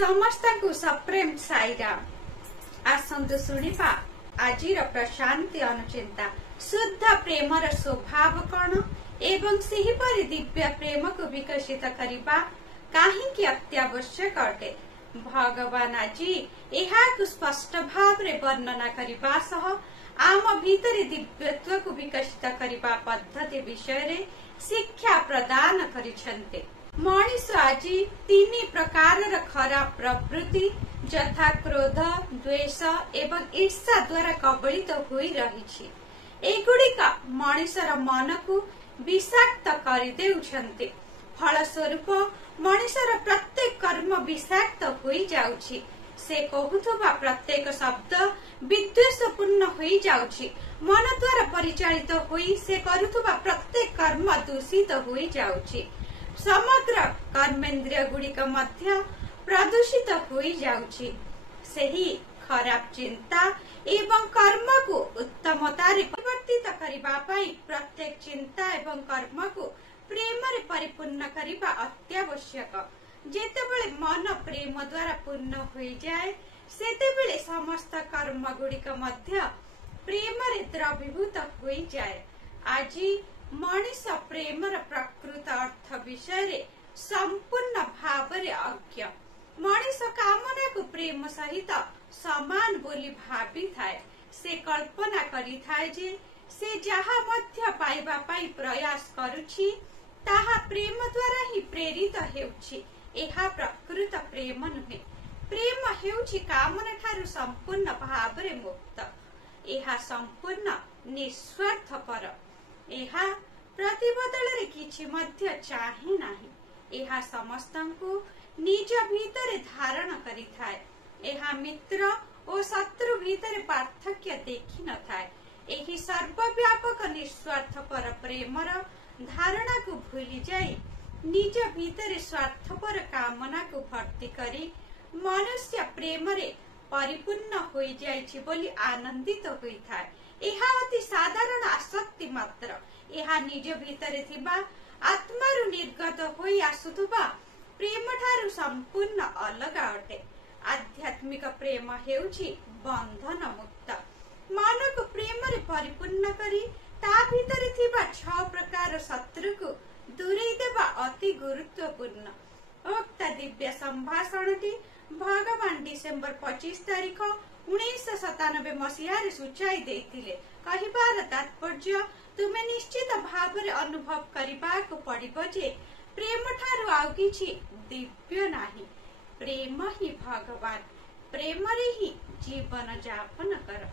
समस्त को सप्रेम साईराम। आसंतु सुनिबा आजिर प्रशांति अनुचिंता शुद्ध प्रेमर स्वभाव कौन एवं सेहीपरि दिव्य प्रेम को विकसित करिबा काहींकि अत्यावश्यक अटे। भगवान आज यह स्पष्ट भाव रे वर्णना करिबा सह आम भीतर दिव्यत्व को विकसित करिबा पद्धति विषय रे शिक्षा प्रदान करिसेंते। मनीष आज तीन प्रकार खराब प्रवृत्ति यथा क्रोध, द्वेष एवं ईर्ष्या द्वारा कबलित होई रही। एगुड़िक मनीषर मन को विषाक्त कर देउछन्ते। फलस्वरूप मनीषर प्रत्येक कर्म विषाक्त होई जाउछि। से कहूथुबा प्रत्येक शब्द विद्वेषपूर्ण होई जाउछि। मन द्वारा परिचालित होई से करूथुबा प्रत्येक कर्म दूषित होई जाउछि। समग्र कर्मेन्द्रिय गुड़िक मध्य प्रदूषित होई जाउछि। सेही खराब चिंता एवं कर्म को उत्तमतारे परिवर्तित करिबा पई प्रत्येक चिंता एवं कर्म को प्रेम रे परिपूर्ण करिबा अत्यावश्यक। जेतेबेले मन प्रेम द्वारा पूर्ण होई जाए सेतेबेले समस्त कर्म गुड़िक मध्य प्रेम रे द्रवीभूत होई जाए। आज मनीष प्रेमर प्रकृत अर्थ विषय रे संपूर्ण भाव रे अज्ञ। मनीष कामना को प्रेम सहित समान बोली भावी थाए। से कल्पना करी थाए जे से जहा मध्य पाइबा पाई प्रयास करुछि ताहा प्रेम द्वारा ही प्रेरित हेउछि। एहा प्रकृत प्रेम नुहे। प्रेम हेउछि कामना ठारू संपूर्ण भाव रे मुक्त। एहा संपूर्ण निस्वार्थपर। एहा प्रतिबदल रे किछि मध्य चाहे नाही। एहा समस्तंकु निज भीतर धारण करि थाए। एहा मित्र और शत्रु भीतर पार्थक्य देखि न थाए। एही सर्वव्यापक निस्वार्थपर प्रेमर धारणा को भूली जाई निज भीतर स्वार्थपर कामना को भर्ती करी मनुष्य प्रेम रे परिपूर्ण होई जाइछि बोली आनंदित होई थाए। एहा अति साधारण आसक्ति मात्र। एहा निज भीतर थिबा आत्मारु निर्गत होई आसुथुबा प्रेम ठारू संपूर्ण अलगा अटे। आध्यात्मिक प्रेम हेउछि बंधन मुक्त। मन को प्रेम रे परिपूर्ण करी ता भीतर थिबा 6 प्रकार शत्रु को दूरेई देबा अति गुरुत्वपूर्ण। उक्त दिव्य संभाषणटी भगवान डिसेम्बर 25 तारीख 1997 मसीह सूचाई देथिले। कहिबार तात्पर्य तुमे निश्चित भाव रे अनुभव करिबा को पड़िबो जे प्रेम ठारू आउ किछि दिव्य नाही। प्रेम ही भगवान। प्रेम रे ही जीवन यापन कर।